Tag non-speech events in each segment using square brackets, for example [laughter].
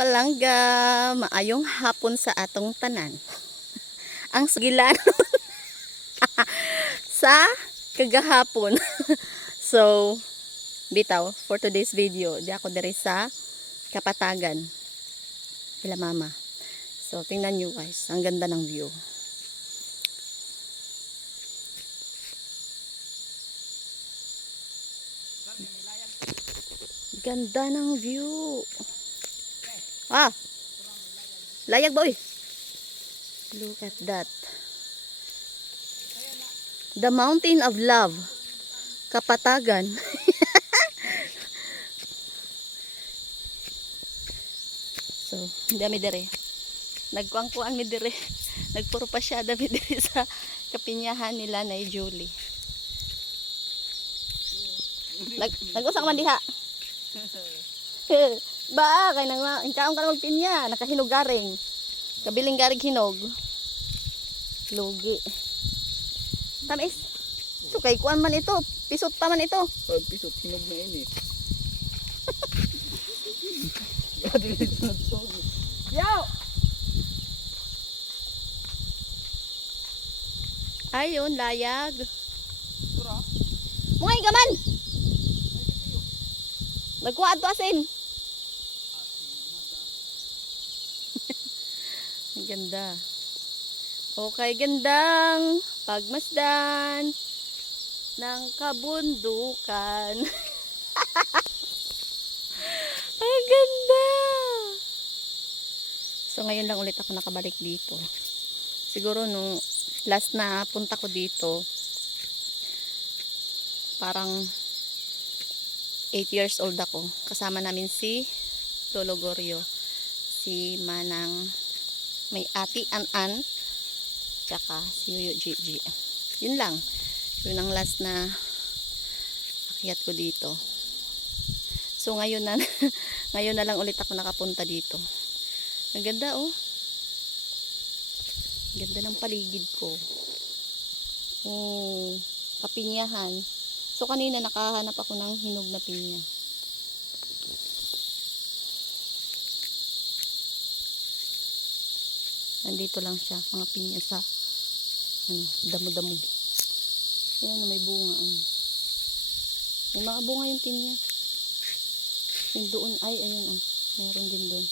palangga, maayong hapon sa atong tanan. [laughs] Ang sugilan [laughs] sa kagahapon. [laughs] so, bitaw, for today's video, di ako diri sa Kapatagan. Kila mama. So, tingnan nyo guys, ang ganda ng view. Ganda ng view. Ah. Layag boy. Look at that. The Mountain of Love. Kapatagan. [laughs] so, dami dire. Nagkuang-kuang mi dire. Nagpuro pa siya dami dire sa kapinyahan nila na Julie. Nag nag-usa ka man diha. [laughs] ba, kay nang ikaw ka magpinya, nakahinog garing. Kabiling garing hinog. Lugi. Tamis. So kay kuan man ito, pisot pa man ito. Pag pisot, hinog na ini. [laughs] Yaw! Ayun, layag. Mungay ka man! Nagkuha to asin. [laughs] Ang ganda. Okay, gandang pagmasdan ng kabundukan. [laughs] Ang ganda! So, ngayon lang ulit ako nakabalik dito. Siguro nung last na punta ko dito, parang 8 years old ako. Kasama namin si Lolo Gorio, si Manang may ati An-An, tsaka si Yuyo Gigi. Yun lang. Yun ang last na akyat ko dito. So ngayon na [laughs] ngayon na lang ulit ako nakapunta dito. Ang ganda oh. Ganda ng paligid ko. Oh, kapinyahan. So kanina nakahanap ako ng hinog na pinya. Nandito lang siya, mga pinya sa ano, damo-damo. Ayan, may bunga. Oh. May mga bunga yung pinya. Yung doon, ay, ayun oh. Meron din doon.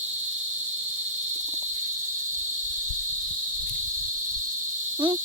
Hmm?